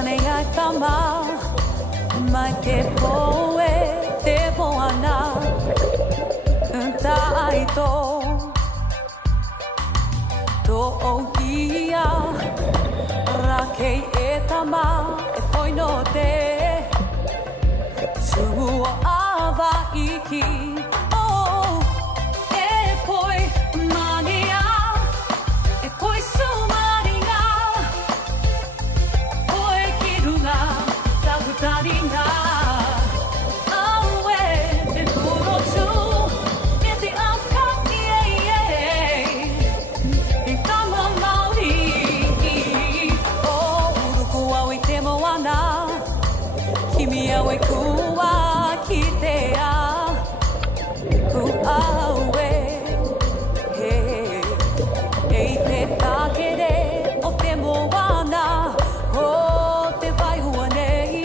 mane ai tama mai te poe te poana tai to o ia rake e tama e poi no te tumu ava iki oh e poi mania e poi sumaringa poi kirunga takutaringa Awe kua kitea awe e te takere o te moana o te waiua nei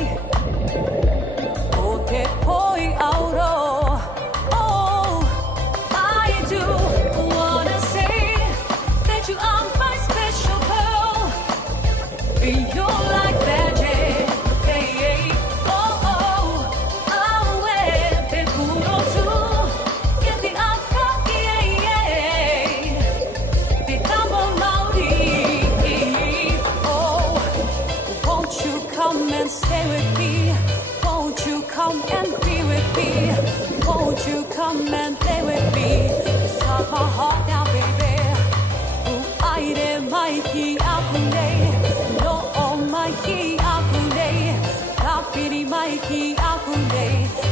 o te poi auro oh I do wanna say that you are my special pearl you're like magic Come and be with me. Won't you come and play with me? Start my heart now, baby. Aire maiki akune, no o maiki akune, kapiri maiki akune,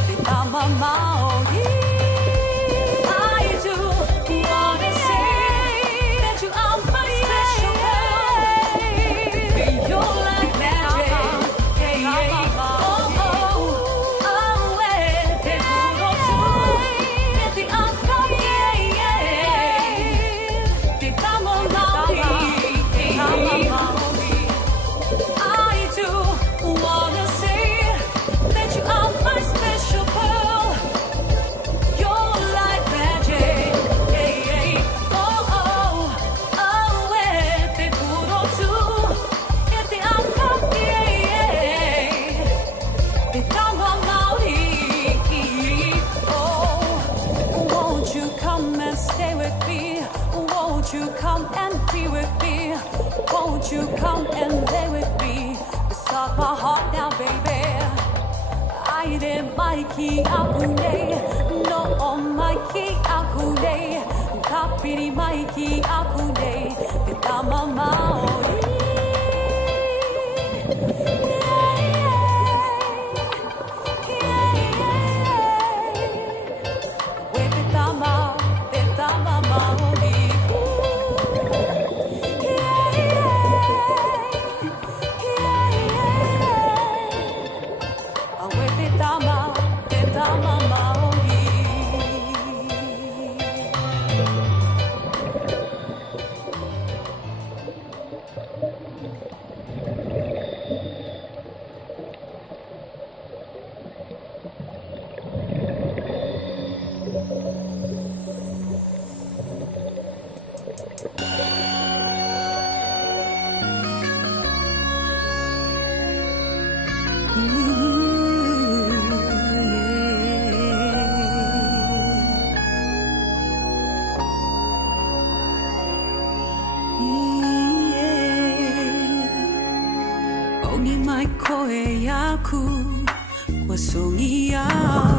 bitama maori. I do wanna say that you are my special girl. You're like magic. Hey, hey. You come and be with me. Won't you come and lay with me? Start my heart now, baby. Aire maiki akune, no o maiki akune, kapiri maiki akune, bitama maori. Mai koe yaku kwa songi au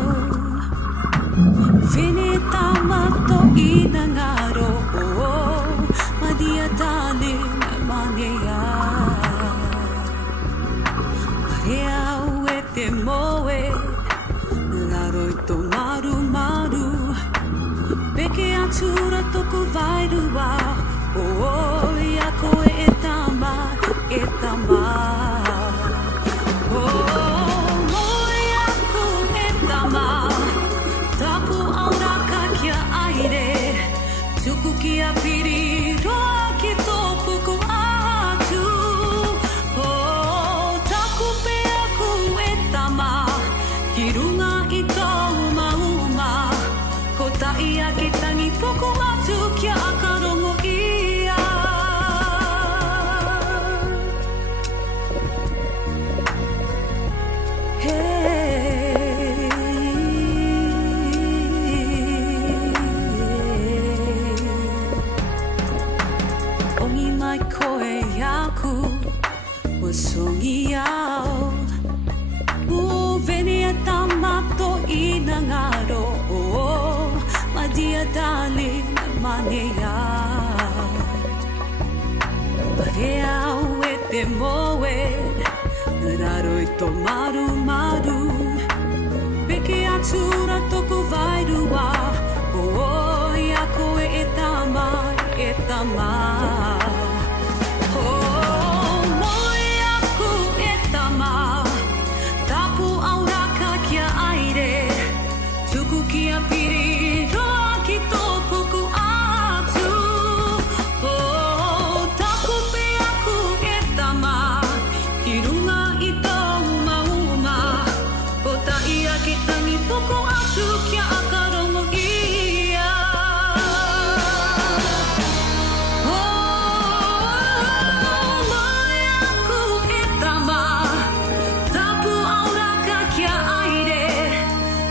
Vini tamato ina ngaro Madia tane mangea Marea ue te moe Ngaro ito maru maru Peke atura toku vairua Ia koe e tama Kia piri roa ki tō puku atu taku pe aku e tama Ki runga i tau mauma Ko tai a ki tangi puku atu Kia akarongo ia ongi mai koe yaku wasongi au uveni e tamato ina ngaro madia dali mane ya Parea e te moe Raro i to maru maru Peke atura toko vairua ia koe e tama Moe aku e tama Tapu auraka kia aire Tuku kia piri roa ki tō puku atu Taku pe aku e tama Ki runga i tō uma Po ta ia ki tangi puku atu kia akarongo ia Moe aku e tama Tapu auraka kia aire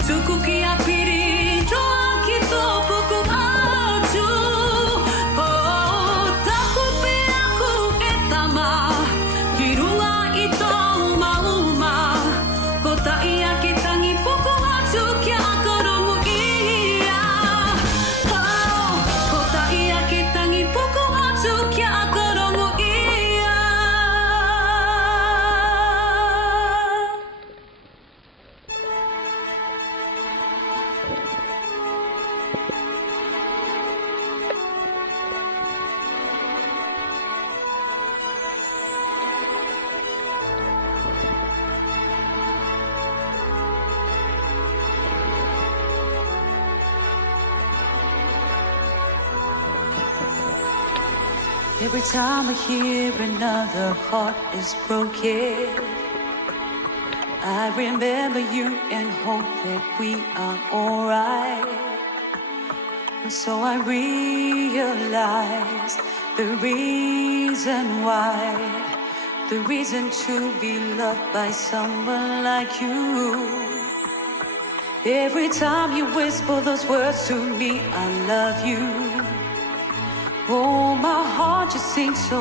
Tuku kia piri roa ki tō puku atu Taku pe aku e tama Ki runga i tō uma Ko ta ia ki tangi puku atu kia akarongo ia Ko ta ia ki tangi puku atu kia akarongo ia Every time I hear another heart is broken, I remember you and hope that we are alright. And so I realize the reason why, the reason to be loved by someone like you. Every time you whisper those words to me, I love you. Oh, my heart just sings so